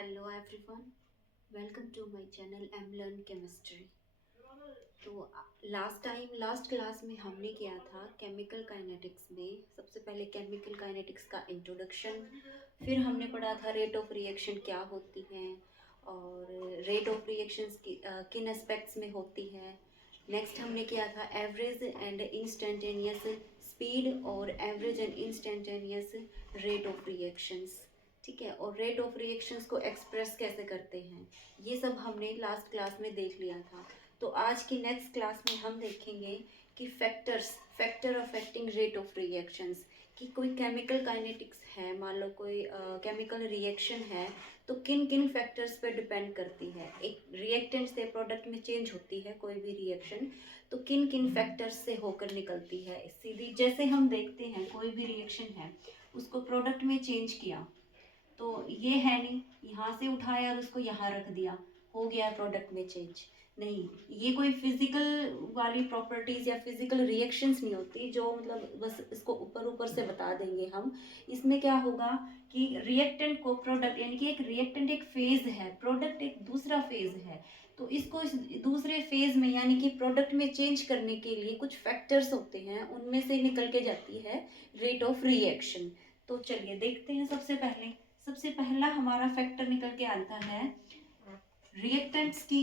Hello everyone, welcome to my channel M learn chemistry. तो last class में हमने किया था केमिकल काइनेटिक्स में। सबसे पहले केमिकल काइनेटिक्स का इंट्रोडक्शन, फिर हमने पढ़ा था रेट ऑफ रिएक्शन क्या होती है और रेट ऑफ रिएक्शंस किन एस्पेक्ट्स में होती है। नेक्स्ट हमने किया था एवरेज एंड इंस्टेंटेनियस स्पीड और average and instantaneous rate of reactions. ठीक है, और रेट ऑफ रिएक्शंस को एक्सप्रेस कैसे करते हैं, ये सब हमने लास्ट क्लास में देख लिया था। तो आज की नेक्स्ट क्लास में हम देखेंगे कि factor affecting rate of reactions, कि कोई केमिकल काइनेटिक्स है, मान लो कोई केमिकल रिएक्शन है, तो किन किन फैक्टर्स पे डिपेंड करती है। एक रिएक्टेंट से प्रोडक्ट में चेंज होती है कोई भी रिएक्शन, तो किन किन फैक्टर्स से होकर निकलती है। सीधी जैसे हम देखते हैं कोई भी रिएक्शन है, उसको प्रोडक्ट में चेंज किया, तो ये है नहीं यहाँ से उठाया और उसको यहाँ रख दिया, हो गया प्रोडक्ट में चेंज। नहीं, ये कोई फिजिकल वाली प्रॉपर्टीज या फिजिकल रिएक्शंस नहीं होती जो मतलब बस इसको ऊपर ऊपर से बता देंगे हम। इसमें क्या होगा कि रिएक्टेंट को प्रोडक्ट, यानी कि एक रिएक्टेंट एक फेज है, प्रोडक्ट एक दूसरा फेज है, तो इसको इस दूसरे फेज में यानी कि प्रोडक्ट में चेंज करने के लिए कुछ फैक्टर्स होते हैं, उनमें से निकल के जाती है रेट ऑफ रिएक्शन। तो चलिए देखते हैं। सबसे पहला हमारा फैक्टर निकल के आता है रिएक्टेंट्स की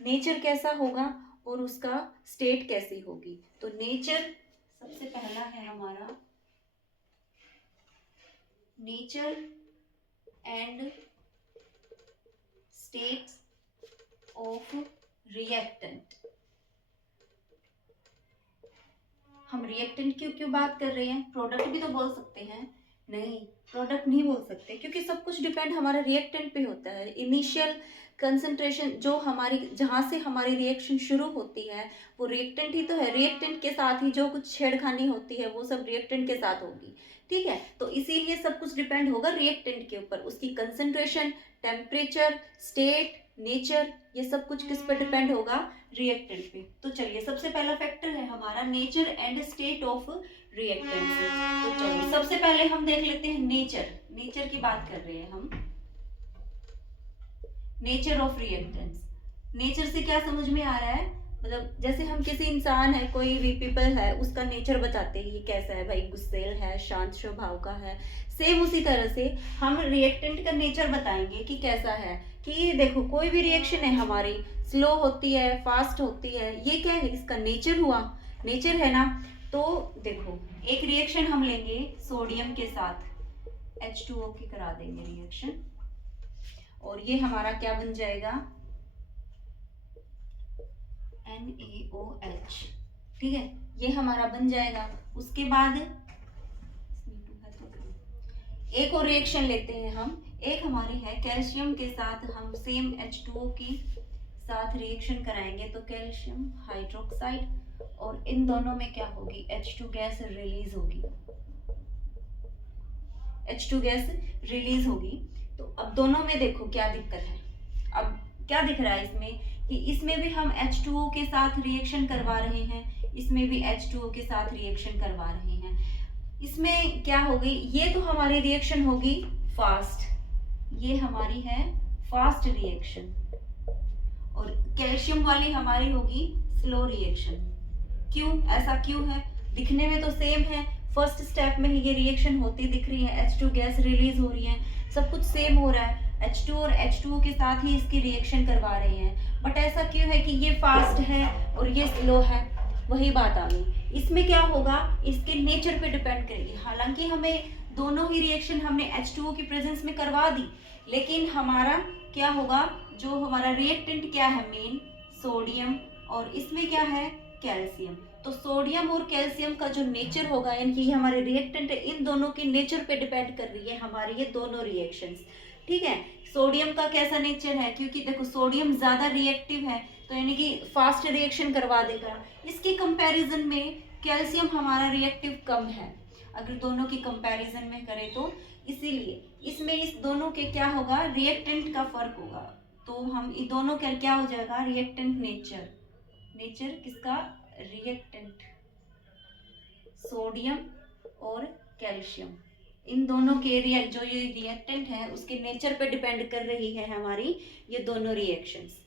नेचर कैसा होगा और उसका स्टेट कैसी होगी। तो नेचर सबसे पहला है हमारा, nature and states of reactant. हम रिएक्टेंट क्यों क्यों बात कर रहे हैं, प्रोडक्ट भी तो बोल सकते हैं। नहीं, प्रोडक्ट नहीं बोल सकते क्योंकि सब कुछ डिपेंड हमारा रिएक्टेंट पे होता है। इनिशियल कंसंट्रेशन जो हमारी, जहाँ से हमारी रिएक्शन शुरू होती है, वो रिएक्टेंट ही तो है। रिएक्टेंट के साथ ही जो कुछ छेड़खानी होती है वो सब रिएक्टेंट के साथ होगी। ठीक है, तो इसीलिए सब कुछ डिपेंड होगा रिएक्टेंट के ऊपर, उसकी कंसंट्रेशन, टेम्परेचर, स्टेट, नेचर, ये सब कुछ किस पर डिपेंड होगा, रिएक्टेंट पे। तो चलिए सबसे पहला फैक्टर है हमारा nature and state of reactant. तो चलिए सबसे पहले हम देख लेते हैं नेचर की बात कर रहे हैं हम। नेचर ऑफ रिएक्टेंट्स, नेचर से क्या समझ में आ रहा है, मतलब जैसे हम किसी इंसान है, कोई भी पीपल है, उसका नेचर बताते हैं ये कैसा है, भाई गुस्सेल है, शांत स्वभाव का है। सेम उसी तरह से हम रिएक्टेंट का नेचर बताएंगे कि कैसा है। कि देखो कोई भी रिएक्शन है हमारी, स्लो होती है, फास्ट होती है, ये क्या है, इसका नेचर हुआ, नेचर है ना। तो देखो एक रिएक्शन हम लेंगे सोडियम के साथ, H2O की करा देंगे रिएक्शन, और ये हमारा क्या बन जाएगा, NaOH। ठीक है, ये हमारा बन जाएगा। उसके बाद एक और रिएक्शन लेते हैं हम, एक हमारी है कैल्शियम के साथ, हम सेम H2O की साथ रिएक्शन कराएंगे, तो कैल्शियम हाइड्रोक्साइड, और इन दोनों में क्या होगी, H2 गैस रिलीज होगी, H2 गैस रिलीज होगी। तो अब दोनों में देखो क्या दिक्कत है, अब क्या दिख रहा है इसमें कि इसमें भी हम H2O के साथ रिएक्शन करवा रहे हैं, इसमें भी H2O के साथ रिएक्शन करवा रहे हैं। इसमें क्या होगी, ये तो हमारी रिएक्शन होगी फास्ट, ये हमारी है फास्ट रिएक्शन, और कैल्शियम वाली हमारी होगी स्लो रिएक्शन। क्यों, ऐसा क्यों है, दिखने में तो सेम है, फर्स्ट स्टेप में ही ये रिएक्शन होती दिख रही है, H2 गैस रिलीज हो रही है, सब कुछ सेम हो रहा है, H2 और H2O के साथ ही इसकी रिएक्शन करवा रहे हैं। बट ऐसा क्यों है कि ये फास्ट है और ये स्लो है, वही बात आ गई। इसमें क्या होगा, इसके नेचर पे डिपेंड करेगी। हालांकि हमें दोनों ही रिएक्शन हमने H2O की प्रेजेंस में करवा दी, लेकिन हमारा क्या होगा, जो हमारा रिएक्टेंट क्या है मेन, सोडियम, और इसमें क्या है, कैल्शियम। तो सोडियम और कैल्शियम का जो नेचर होगा, यानी कि हमारे रिएक्टेंट है, इन दोनों के नेचर पे डिपेंड कर रही है हमारी ये दोनों रिएक्शंस। ठीक है, सोडियम का कैसा नेचर है, क्योंकि देखो सोडियम ज्यादा रिएक्टिव है, तो यानी कि फास्ट रिएक्शन करवा देगा। इसके कंपैरिजन में कैल्शियम हमारा रिएक्टिव कम है, अगर दोनों की कंपैरिजन में करें तो। इसीलिए इसमें इस दोनों के क्या होगा, रिएक्टेंट का फर्क होगा। तो हम इन दोनों का क्या हो जाएगा, रिएक्टेंट नेचर, नेचर किसका, रिएक्टेंट, सोडियम और कैल्शियम, इन दोनों के जो ये रिएक्टेंट है उसके नेचर पे डिपेंड कर रही है हमारी ये दोनों रिएक्शंस।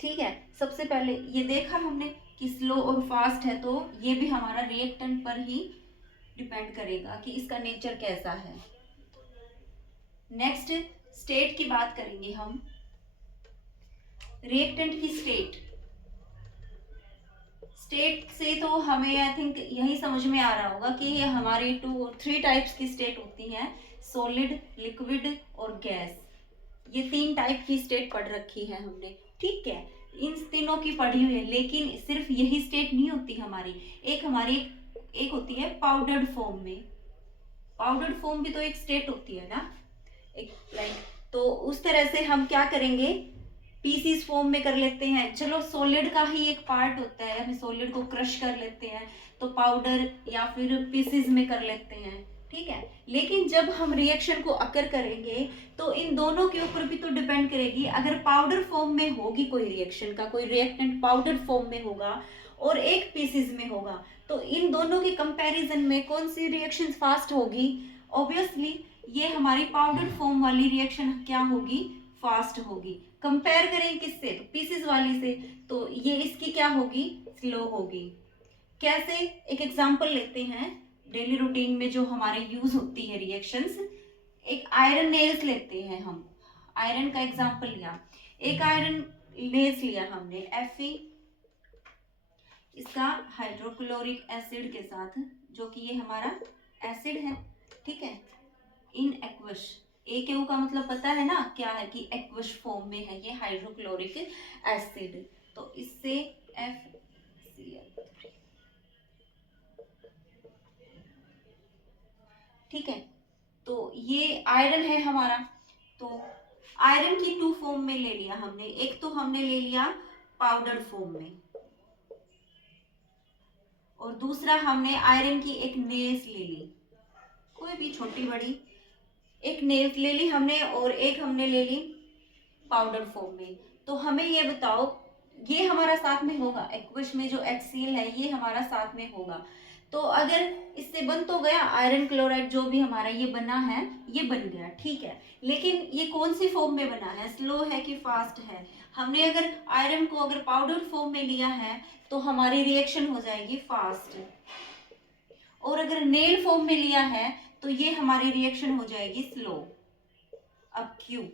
ठीक है, सबसे पहले ये देखा हमने कि स्लो और फास्ट है, तो ये भी हमारा रिएक्टेंट पर ही डिपेंड करेगा कि इसका नेचर कैसा है। नेक्स्ट स्टेट की बात करेंगे हम। रिएक्टेंट की स्टेट से तो हमें आई थिंक यही समझ में आ रहा होगा कि ये हमारी 3 टाइप्स की स्टेट होती हैं, सॉलिड, लिक्विड और गैस। ये 3 टाइप की स्टेट पढ़ रखी है हमने। ठीक है, इन तीनों की पढ़ी हुई है, लेकिन सिर्फ यही स्टेट नहीं होती हमारी। एक होती है पाउडर्ड फॉर्म में। पाउडर्ड फॉर्म भी तो एक स्टेट होती है ना, एक लाइक। तो उस तरह से हम क्या करेंगे, पीसीस फॉर्म में कर लेते हैं। चलो सॉलिड का ही एक पार्ट होता है, हम सॉलिड को क्रश कर लेते हैं तो पाउडर या फिर पीसीस में कर लेते हैं। ठीक है, लेकिन जब हम रिएक्शन को अकर करेंगे तो इन दोनों के ऊपर भी तो डिपेंड करेगी। अगर पाउडर फॉर्म में होगी कोई रिएक्शन का, कोई रिएक्टेंट पाउडर फॉर्म में होगा और एक पीसीस में होगा, तो इन दोनों के कंपैरिजन में कौन सी रिएक्शन फास्ट होगी? ऑब्वियसली ये हमारी पाउडर फॉर्म वाली रिएक्शन क्या होगी, फास्ट होगी। कंपेयर करें किससे, तो पीसेस वाली से, तो ये इसकी क्या होगी, स्लो होगी। कैसे, एक एग्जांपल लेते हैं डेली रूटीन में जो हमारे यूज होती है रिएक्शंस। एक आयरन नेल्स लेते हैं हम, आयरन का एग्जांपल लिया। एक आयरन नेल्स लिया हमने Fe, इसका हाइड्रोक्लोरिक एसिड के साथ, जो कि ये हमारा एसिड है। ठीक है, इन एक्वस, AKO का मतलब पता है ना क्या है, कि एक्वस फॉर्म में है ये हाइड्रोक्लोरिक एसिड। तो इससे FCl। ठीक है, तो ये आयरन है हमारा। तो आयरन की 2 फॉर्म में ले लिया हमने। एक तो हमने ले लिया पाउडर फॉर्म में, और दूसरा हमने आयरन की एक नेल्स ले ली, कोई भी छोटी बड़ी एक नेल्स ले ली हमने, और एक हमने ले ली पाउडर फॉर्म में। तो हमें ये बताओ, ये हमारा साथ में होगा, एक्वस में जो HCl है ये हमारा साथ में होगा। तो अगर इससे बन तो गया आयरन क्लोराइड, जो भी हमारा ये बना है ये बन गया। ठीक है, लेकिन ये कौन सी फॉर्म में बना है, स्लो है कि फास्ट है? हमने अगर आयरन को अगर पाउडर फॉर्म में लिया है तो हमारी रिएक्शन हो जाएगी फास्ट, और अगर नेल फॉर्म में लिया है तो ये हमारी रिएक्शन हो जाएगी स्लो। अब क्यों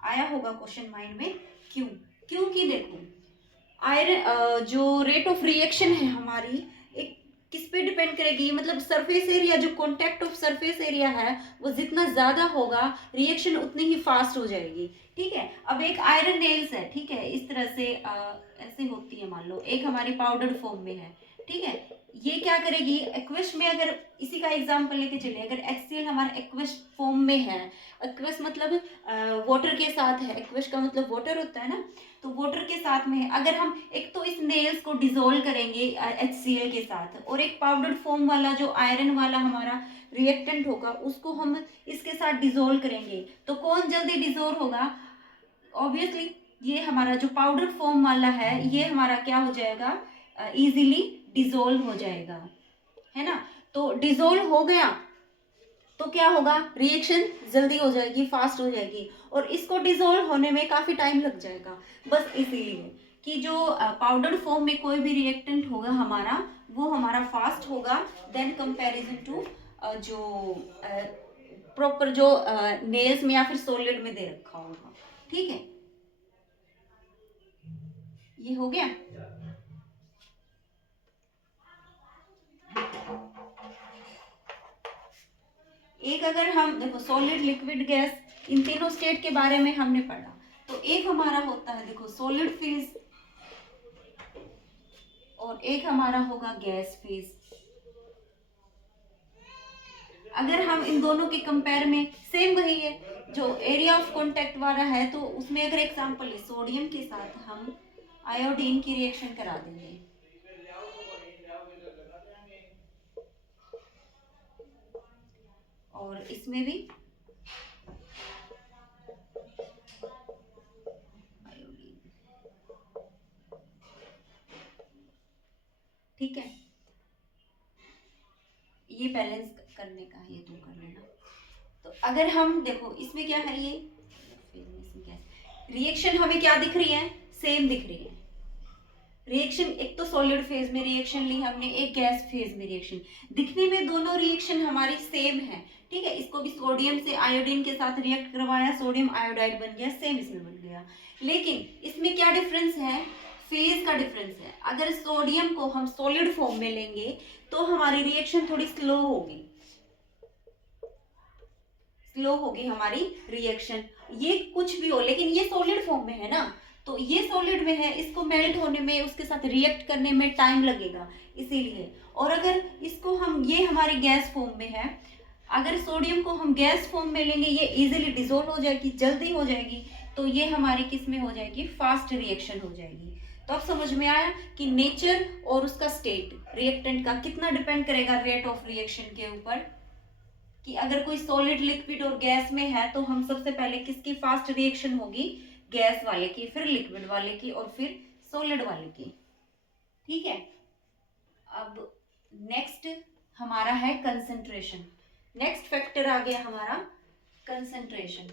आया होगा क्वेश्चन माइंड में, क्यों? क्योंकि देखो, आयरन जो रेट ऑफ रिएक्शन है हमारी, एक किस पे डिपेंड करेगी, मतलब सरफेस एरिया, जो कांटेक्ट ऑफ सरफेस एरिया है वो जितना ज्यादा होगा रिएक्शन उतनी ही फास्ट हो जाएगी। ठीक है, अब एक आयरन नेल्स है, ठीक है, इस तरह से ऐसे होती है, मान लो एक हमारी पाउडर फॉर्म में है। ठीक है, ये क्या करेगी एक्वस में, अगर इसी का एग्जांपल लेके चले, अगर HCl हमारा एक्वस फॉर्म में है, एक्वस मतलब वाटर के साथ है, एक्वस का मतलब वाटर होता है ना, तो वाटर के साथ में है। अगर हम एक तो इस नेल्स को डिसोल्व करेंगे HCl के साथ, और एक पाउडर फॉर्म वाला जो आयरन वाला हमारा रिएक्टेंट होगा उसको हम इसके साथ डिसोल्व करेंगे, तो कौन जल्दी डिसोल्व होगा? ऑब्वियसली ये हमारा जो पाउडर फॉर्म वाला है ये हमारा क्या हो जाएगा, इजीली डिसोल्व हो जाएगा, है ना। तो डिसोल्व हो गया तो क्या होगा, रिएक्शन जल्दी हो जाएगी, फास्ट हो जाएगी, और इसको डिसोल्व होने में काफी टाइम लग जाएगा। बस इसीलिए कि जो पाउडर फॉर्म में कोई भी रिएक्टेंट होगा हमारा, वो हमारा फास्ट होगा देन कंपैरिजन टू जो प्रॉपर जो नेल्स में या फिर सॉलिड में दे रखा होगा। ठीक है, ये हो गया। एक अगर हम देखो, सॉलिड, लिक्विड, गैस, इन तीनों स्टेट के बारे में हमने पढ़ा। तो एक हमारा होता है देखो सॉलिड फेज, और एक हमारा होगा गैस फेज। अगर हम इन दोनों के कंपेयर में, सेम वही है, जो एरिया ऑफ कांटेक्ट वाला है, तो उसमें अगर एग्जांपल है सोडियम के साथ हम आयोडीन की रिएक्शन करा देंगे, और इसमें भी आयोडीन। ठीक है, ये बैलेंस करने का है ये तुम कर लेना। तो अगर हम देखो इसमें क्या है, ये रिएक्शन हमें क्या दिख रही है, सेम दिख रही है। रिएक्शन एक तो सॉलिड फेज में रिएक्शन ली हमने, एक गैस फेज में रिएक्शन, दिखने में दोनों रिएक्शन हमारी सेम है, ठीक है। इसको भी सोडियम से आयोडीन के साथ रिएक्ट करवाया, सोडियम आयोडाइड बन गया, सेम इसमें बन गया। लेकिन इसमें क्या डिफरेंस है, फेज का डिफरेंस है। अगर सोडियम को हम सॉलिड फॉर्म में लेंगे तो हमारी रिएक्शन थोड़ी स्लो होगी, स्लो होगी हमारी रिएक्शन। ये कुछ भी हो लेकिन ये सॉलिड फॉर्म में है ना, तो ये सॉलिड में है, इसको मेल्ट होने में, उसके साथ रिएक्ट करने में टाइम लगेगा, इसीलिए। और अगर इसको हम, ये हमारी गैस फॉर्म में है, अगर सोडियम को हम गैस फॉर्म में लेंगे ये इजीली डिसॉल्व हो जाएगी, जल्दी हो जाएगी, तो ये हमारी किस में हो जाएगी, फास्ट रिएक्शन हो जाएगी। तो अब समझ में आया कि नेचर और उसका स्टेट रिएक्टेंट का कितना डिपेंड करेगा रेट ऑफ रिएक्शन के ऊपर, कि अगर कोई सॉलिड, लिक्विड और गैस में है तो हम सबसे पहले किसकी फास्ट रिएक्शन होगी, गैस वाले की, फिर लिक्विड वाले की, और फिर सॉलिड वाले की, ठीक है। अब नेक्स्ट हमारा है कंसंट्रेशन। नेक्स्ट फैक्टर आ गया हमारा कंसंट्रेशन।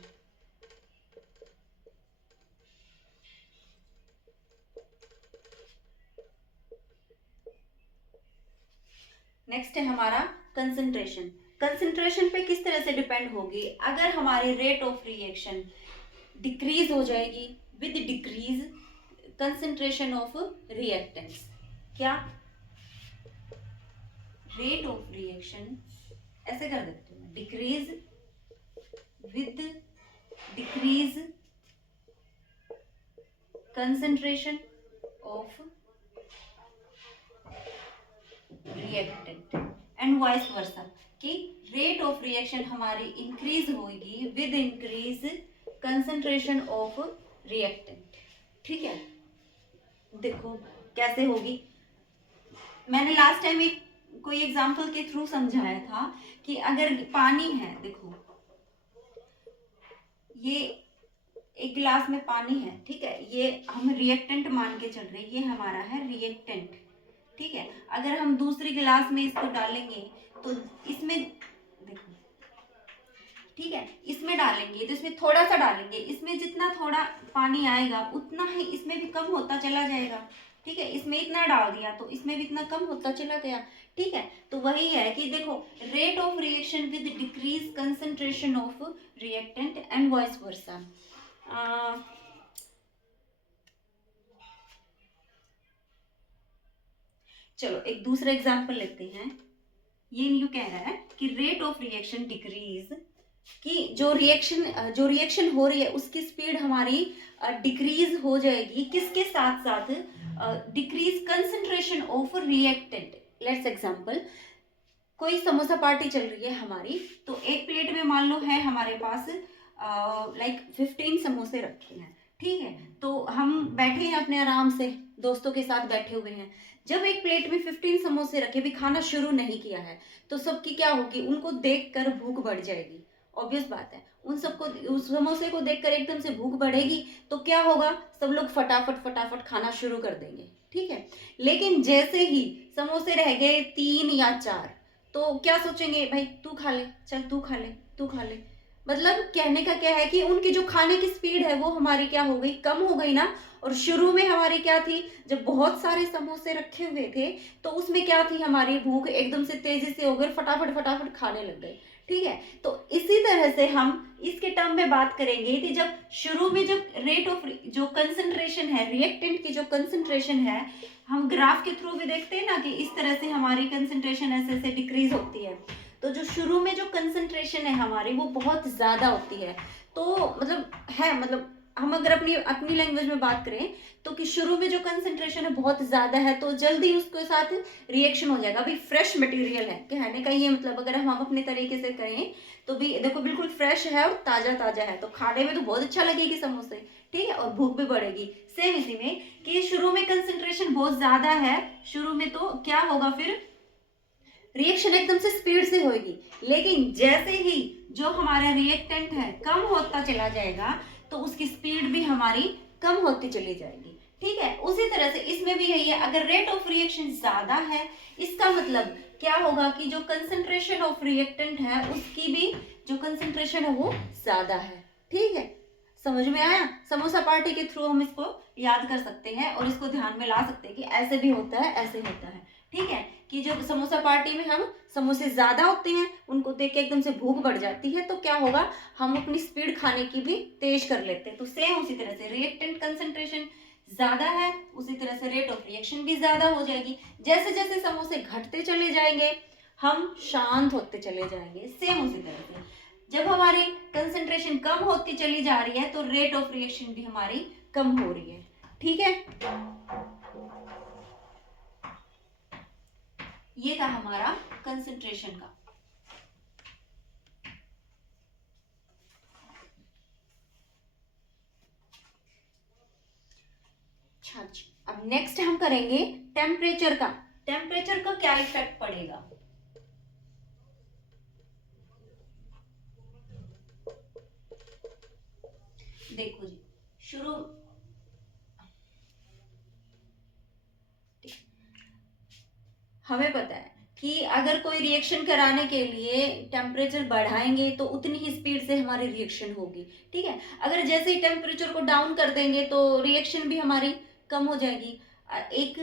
नेक्स्ट है हमारा कंसंट्रेशन। कंसंट्रेशन पे किस तरह से डिपेंड होगी, अगर हमारी रेट ऑफ रिएक्शन डिक्रीज हो जाएगी with decrease concentration of reactants, क्या रेट ऑफ रिएक्शन ऐसे कर देते हैं, decrease with decrease concentration of reactant and vice versa, कि रेट ऑफ रिएक्शन हमारी इंक्रीज होगी with increase concentration of reactant, ठीक है। देखो कैसे होगी, मैंने लास्ट टाइम एक कोई एग्जांपल के थ्रू समझाया था कि अगर पानी है, देखो ये एक गिलास में पानी है, ठीक है, ये हम रिएक्टेंट मान के चल रहे हैं, ये हमारा है रिएक्टेंट, ठीक है। अगर हम दूसरी गिलास में इसको डालेंगे तो इसमें देखो, ठीक है, इसमें डालेंगे तो इसमें थोड़ा सा डालेंगे, इसमें जितना थोड़ा पानी आएगा उतना ही इसमें भी कम होता चला जाएगा, ठीक है। इसमें इतना डाल दिया तो इसमें भी इतना कम होता चला गया, ठीक है। तो वही है कि देखो rate of reaction with decrease concentration of reactant and vice versa. चलो एक दूसरा एग्जांपल लेते हैं। ये न्यू कह रहा है कि रेट ऑफ रिएक्शन डिक्रीज, कि जो रिएक्शन हो रही है उसकी स्पीड हमारी डिक्रीज हो जाएगी, किसके साथ साथ, decrease concentration of reactant. Let's example, कोई समोसा पार्टी चल रही है हमारी, तो एक प्लेट में मान लो है हमारे पास लाइक 15 समोसे रखे हैं, ठीक है। तो हम बैठे हैं अपने आराम से, दोस्तों के साथ बैठे हुए हैं, जब एक प्लेट में 15 समोसे रखे, भी खाना शुरू नहीं किया है, तो सबकी क्या होगी, उनको देखकर भूख बढ़ जाएगी, ऑब्वियस बात है। उन सबको उस समोसे को देखकर एकदम से भूख बढ़ेगी, तो क्या होगा, सब लोग फटाफट फटाफट खाना शुरू कर देंगे, ठीक है। लेकिन जैसे ही समोसे रह गए 3 या 4, तो क्या सोचेंगे, भाई तू खा ले, चल तू खा ले, तू खा ले। मतलब कहने का क्या है कि उनकी जो खाने की स्पीड है वो हमारी क्या हो गई, कम हो गई ना। और शुरू में हमारी क्या थी, जब बहुत सारे समोसे रखे हुए थे तो उसमें क्या थी, हमारी भूख एकदम से तेजी से हो गई, फटाफट फटाफट खाने लग गए, ठीक है। तो इसी तरह से हम इसके टर्म में बात करेंगे कि जब शुरू में जब रेट ऑफ जो कंसंट्रेशन है, रिएक्टेंट की जो कंसंट्रेशन है, हम ग्राफ के थ्रू भी देखते हैं ना कि इस तरह से हमारी कंसंट्रेशन ऐसे ऐसे डिक्रीज होती है। तो जो शुरू में जो कंसंट्रेशन है हमारी वो बहुत ज़्यादा होती है, तो मतलब हम अगर अपनी लैंग्वेज में बात करें तो कि शुरू में जो कंसंट्रेशन है बहुत ज़्यादा है, तो जल्दी उसके साथ रिएक्शन हो जाएगा। अभी फ्रेश मटेरियल है, कहने का ये मतलब, अगर हम अपने तरीके से करें तो भी देखो बिल्कुल फ्रेश है और ताज़ा ताज़ा है, तो खाने में तो बहुत अच्छा लगेगी समोसे, ठीक है, और भूख भी बढ़ेगी। सेम इसी में कि शुरू में कंसंट्रेशन बहुत ज़्यादा है शुरू में, तो क्या होगा, फिर रिएक्शन एकदम से स्पीड से होगी। लेकिन जैसे ही जो हमारा रिएक्टेंट है कम होता चला जाएगा तो उसकी स्पीड भी हमारी कम होती चली जाएगी, ठीक है, उसी तरह से इसमें भी यही है, अगर रेट ऑफ रिएक्शन ज्यादा है इसका मतलब क्या होगा कि जो कंसंट्रेशन ऑफ रिएक्टेंट है उसकी भी जो कंसंट्रेशन है वो ज्यादा है। ठीक है, समझ में आया? समोसा पार्टी के थ्रू हम इसको याद कर सकते हैं और इसको ध्यान में ला सकते हैं कि ऐसे भी होता है, ऐसे होता है। ठीक है, कि जब समोसा पार्टी में हम समोसे ज्यादा होते हैं, उनको देख के एकदम से भूख बढ़ जाती है, तो क्या होगा, हम अपनी स्पीड खाने की भी तेज कर लेते हैं। तो सेम उसी तरह से रिएक्टेंट कंसंट्रेशन ज्यादा है, उसी तरह से रेट ऑफ रिएक्शन भी ज्यादा हो जाएगी। जैसे जैसे समोसे घटते चले जाएंगे हम शांत होते चले जाएंगे। सेम उसी तरह से जब हमारी कंसंट्रेशन कम होती चली जा रही है तो रेट ऑफ रिएक्शन भी हमारी कम हो रही है। ठीक है, ये था हमारा कंसंट्रेशन का। अच्छा, अब नेक्स्ट हम करेंगे टेम्परेचर का। टेम्परेचर का क्या इफेक्ट पड़ेगा? देखो जी, शुरू हमें पता है कि अगर कोई रिएक्शन कराने के लिए टेम्परेचर बढ़ाएंगे तो उतनी ही स्पीड से हमारी रिएक्शन होगी। ठीक है, अगर जैसे ही टेम्परेचर को डाउन कर देंगे तो रिएक्शन भी हमारी कम हो जाएगी। एक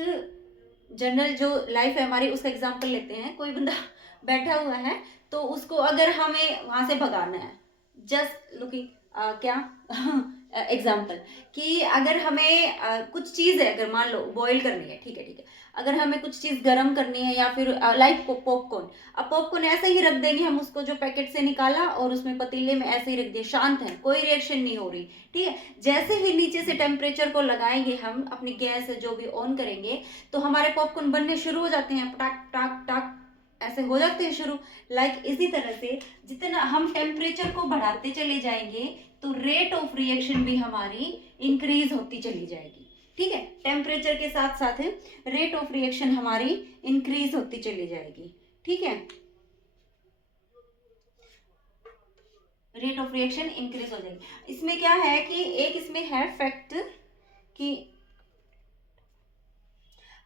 जनरल जो लाइफ है हमारी उसका एग्जांपल लेते हैं। कोई बंदा बैठा हुआ है तो उसको अगर हमें वहां से भगाना है, जस्ट लुकिंग क्या एग्जाम्पल कि अगर हमें कुछ चीज है, अगर मान लो बॉईल करनी है, ठीक है ठीक है, अगर हमें कुछ चीज गर्म करनी है या फिर लाइक पॉपकॉर्न, अब पॉपकॉर्न ऐसे ही रख देंगे हम, उसको जो पैकेट से निकाला और उसमें पतीले में ऐसे ही रख दिया, शांत है, कोई रिएक्शन नहीं हो रही। ठीक है, जैसे ही नीचे से टेम्परेचर को लगाएंगे हम, अपनी गैस जो भी ऑन करेंगे, तो हमारे पॉपकॉर्न बनने शुरू हो जाते हैं, पटाक टाक टाक ऐसे हो जाते हैं शुरू। लाइक इसी तरह से जितना हम टेम्परेचर को बढ़ाते चले जाएंगे तो रेट ऑफ रिएक्शन भी हमारी इंक्रीज होती चली जाएगी। ठीक है, टेम्परेचर के साथ साथ रेट ऑफ रिएक्शन हमारी इंक्रीज होती चली जाएगी। ठीक है, रेट ऑफ रिएक्शन इंक्रीज हो जाएगी। इसमें क्या है कि एक इसमें है फैक्ट कि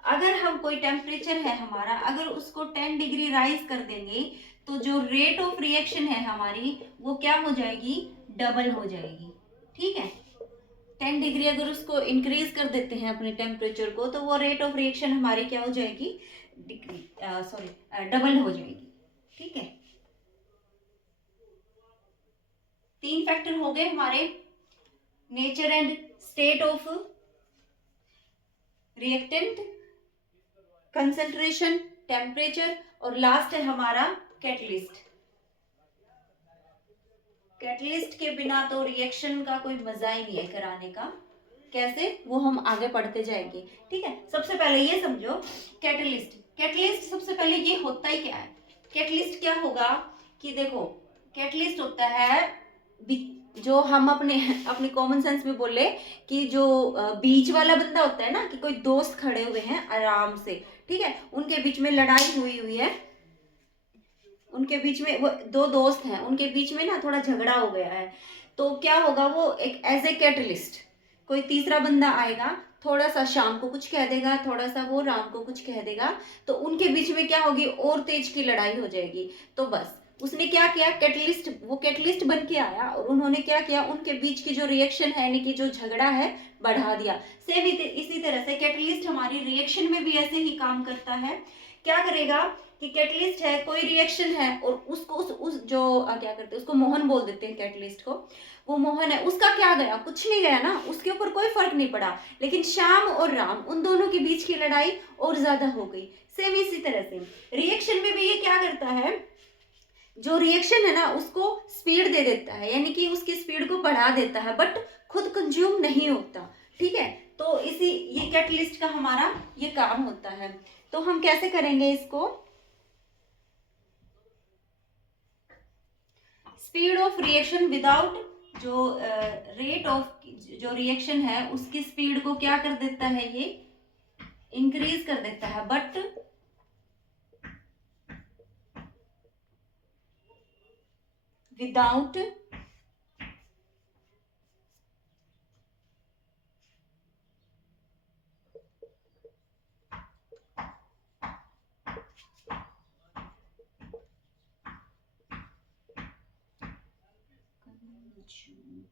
अगर हम कोई टेम्परेचर है हमारा, अगर उसको 10 डिग्री राइज कर देंगे तो जो रेट ऑफ रिएक्शन है हमारी वो क्या हो जाएगी, डबल हो जाएगी। ठीक है, 10 डिग्री अगर उसको इंक्रीज कर देते हैं अपने टेम्परेचर को तो वो रेट ऑफ रिएक्शन हमारी क्या हो जाएगी, डिग्री सॉरी डबल हो जाएगी। ठीक है, तीन फैक्टर हो गए हमारे, nature and state of reactant, concentration, temperature, और लास्ट है हमारा कैटलिस्ट। कैटलिस्ट के बिना तो रिएक्शन का कोई मजा ही नहीं है कराने का। कैसे, वो हम आगे पढ़ते जाएंगे। ठीक है, सबसे पहले ये समझो कैटलिस्ट। कैटलिस्ट सबसे पहले ये होता ही क्या है, कैटलिस्ट क्या होगा कि देखो, कैटलिस्ट होता है जो हम अपने अपने कॉमन सेंस में बोले कि जो बीच वाला बंदा होता है ना, कि कोई दोस्त खड़े हुए हैं आराम से, ठीक है, उनके बीच में लड़ाई हुई हुई है, उनके बीच में वो दो दोस्त हैं, उनके बीच में ना थोड़ा झगड़ा हो गया है, तो क्या होगा, वो एक एज ए कैटलिस्ट कोई तीसरा बंदा आएगा, थोड़ा सा शाम को कुछ कह देगा, थोड़ा सा वो राम को कुछ कह देगा, तो उनके बीच में क्या होगी, और तेज की लड़ाई हो जाएगी। तो बस उसने क्या किया, कैटलिस्ट, वो कैटलिस्ट बन के आया और उन्होंने क्या किया, उनके बीच की जो रिएक्शन है यानी कि जो झगड़ा है बढ़ा दिया। सेम इसी तरह से कैटलिस्ट हमारी रिएक्शन में भी ऐसे ही काम करता है। क्या करेगा कि कैटलिस्ट है, कोई रिएक्शन है और उसको उस जो क्या करते हैं, उसको मोहन बोल देते हैं कैटलिस्ट को, वो मोहन है, उसका क्या गया, कुछ नहीं गया ना, उसके ऊपर कोई फर्क नहीं पड़ा, लेकिन श्याम और राम उन दोनों के बीच की लड़ाई और ज्यादा हो गई। सेम इसी तरह से रिएक्शन में भी ये क्या करता है, जो रिएक्शन है ना उसको स्पीड दे देता है, यानी कि उसकी स्पीड को बढ़ा देता है, बट खुद कंज्यूम नहीं होता। ठीक है, तो इसी ये कैटलिस्ट का हमारा ये काम होता है। तो हम कैसे करेंगे इसको, स्पीड ऑफ रिएक्शन विदाउट, जो रेट ऑफ जो रिएक्शन है उसकी स्पीड को क्या कर देता है, ये इंक्रीज कर देता है, but without consume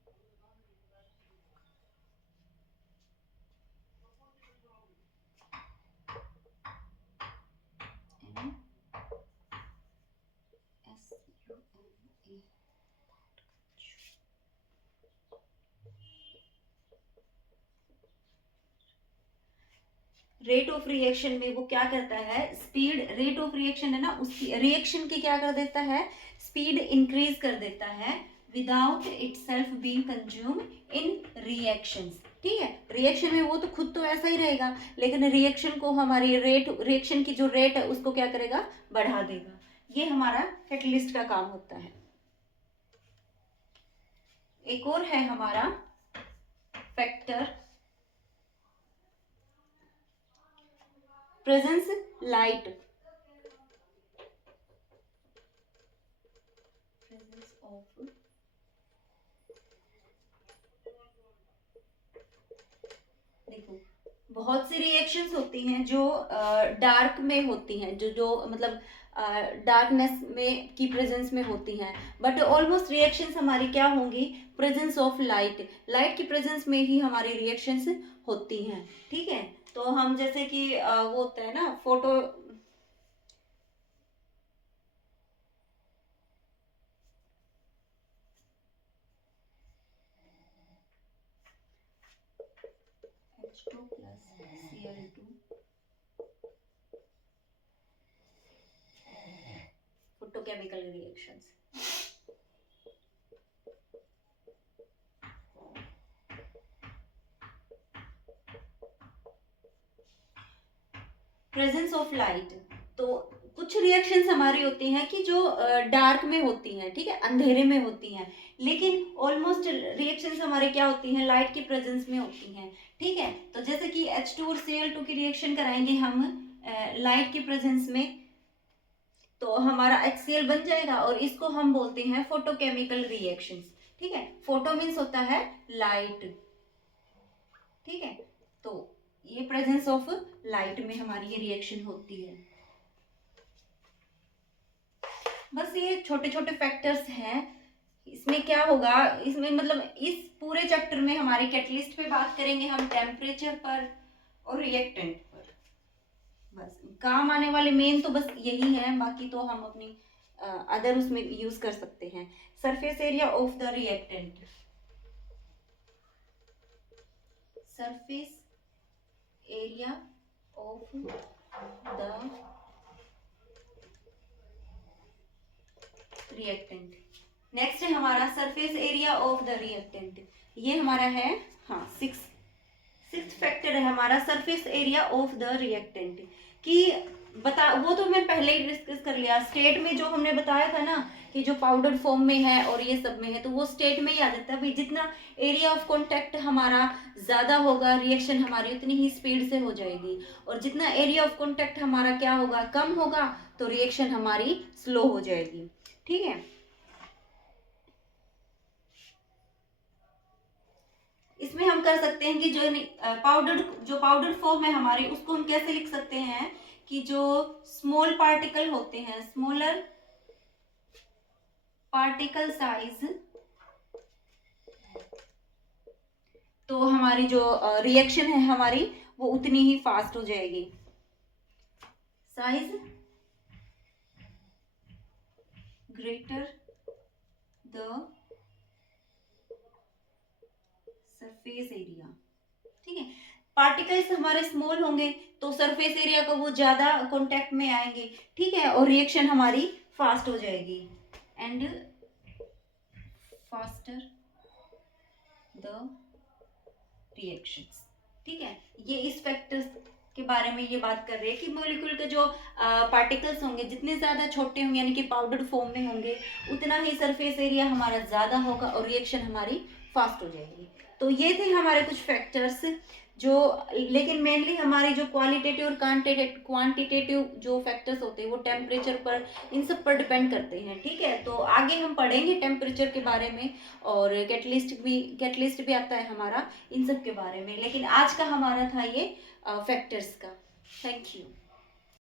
rate of reaction में वो क्या करता है, स्पीड, रेट ऑफ रिएक्शन है ना, उसकी रिएक्शन की क्या कर देता है, स्पीड इंक्रीज कर देता है without itself being consume in reactions. ठीक है, रिएक्शन में वो तो खुद तो ऐसा ही रहेगा, लेकिन रिएक्शन को हमारी रिएक्शन की जो रेट है उसको क्या करेगा, बढ़ा देगा। ये हमारा कैटलिस्ट का काम होता है। एक और है हमारा factor presence light, presence of, देखो बहुत सी रिएक्शंस होती हैं जो डार्क में होती हैं, जो जो मतलब डार्कनेस में की प्रेजेंस में होती हैं, बट ऑलमोस्ट रिएक्शंस हमारी क्या होंगी, प्रेजेंस ऑफ लाइट, लाइट की प्रेजेंस में ही हमारी रिएक्शंस होती हैं। ठीक है, तो हम जैसे कि वो होता है ना photo, H2 plus Cl2 photochemical reactions। Presence of light, तो कुछ रिएक्शंस हमारी होती हैं कि जो डार्क में होती हैं, ठीक है, अंधेरे में होती हैं, लेकिन ऑलमोस्ट रिएक्शंस हमारे क्या होती हैं, लाइट की प्रेजेंस में होती हैं। ठीक है, तो जैसे कि H2 और Cl2 की रिएक्शन कराएंगे हम लाइट की प्रेजेंस में, तो हमारा HCl बन जाएगा और इसको हम बोलते हैं फोटोकेमिकल रिएक्शंस। ठीक है, फोटो मीन्स होता है लाइट। ठीक है, तो ये प्रेजेंस ऑफ लाइट में हमारी ये रिएक्शन होती है। बस ये छोटे छोटे फैक्टर्स हैं। इसमें क्या होगा, इसमें मतलब इस पूरे चैप्टर में हमारे कैटलिस्ट पे बात करेंगे हम, टेम्परेचर पर और रिएक्टेंट पर। बस काम आने वाले मेन तो बस यही है, बाकी तो हम अपनी अदर उसमें यूज कर सकते हैं। Surface area of the reactant, surface area of the reactant. Next है हमारा surface area of the reactant, ये हमारा है हाँ सिक्स्थ फैक्टर है हमारा surface area of the reactant. कि बता, वो तो मैं पहले ही डिस्कस कर लिया, स्टेट में जो हमने बताया था ना कि जो पाउडर फॉर्म में है और ये सब में है, तो वो स्टेट में ही आ जाता है भाई। जितना एरिया ऑफ कॉन्टेक्ट हमारा ज़्यादा होगा, रिएक्शन हमारी उतनी ही स्पीड से हो जाएगी, और जितना एरिया ऑफ कॉन्टेक्ट हमारा क्या होगा, कम होगा, तो रिएक्शन हमारी स्लो हो जाएगी। ठीक है, इसमें हम कर सकते हैं कि जो पाउडर फॉर्म है हमारी, उसको हम कैसे लिख सकते हैं कि जो स्मॉल पार्टिकल होते हैं, स्मॉलर पार्टिकल साइज, तो हमारी जो रिएक्शन है हमारी वो उतनी ही फास्ट हो जाएगी। Size greater the surface area. ठीक है, पार्टिकल्स हमारे स्मॉल होंगे तो सरफेस एरिया को वो ज्यादा कांटेक्ट में आएंगे। ठीक है, और रिएक्शन हमारी फास्ट हो जाएगी, एंड फास्टर द रिएक्शंस। ठीक है, ये इस फैक्टर्स के बारे में ये बात कर रहे हैं कि मॉलिक्यूल के जो पार्टिकल्स होंगे जितने ज़्यादा छोटे होंगे, यानी कि पाउडर फॉर्म में होंगे, उतना ही सरफेस एरिया हमारा ज़्यादा होगा और रिएक्शन हमारी फास्ट हो जाएगी। तो ये थे हमारे कुछ फैक्टर्स जो, लेकिन मेनली हमारी जो क्वालिटेटिव और क्वांटिटेटिव जो फैक्टर्स होते हैं वो टेम्परेचर पर, इन सब पर डिपेंड करते हैं। ठीक है, तो आगे हम पढ़ेंगे टेम्परेचर के बारे में, और कैटलिस्ट भी आता है हमारा इन सब के बारे में, लेकिन आज का हमारा था ये फैक्टर्स का। Thank you.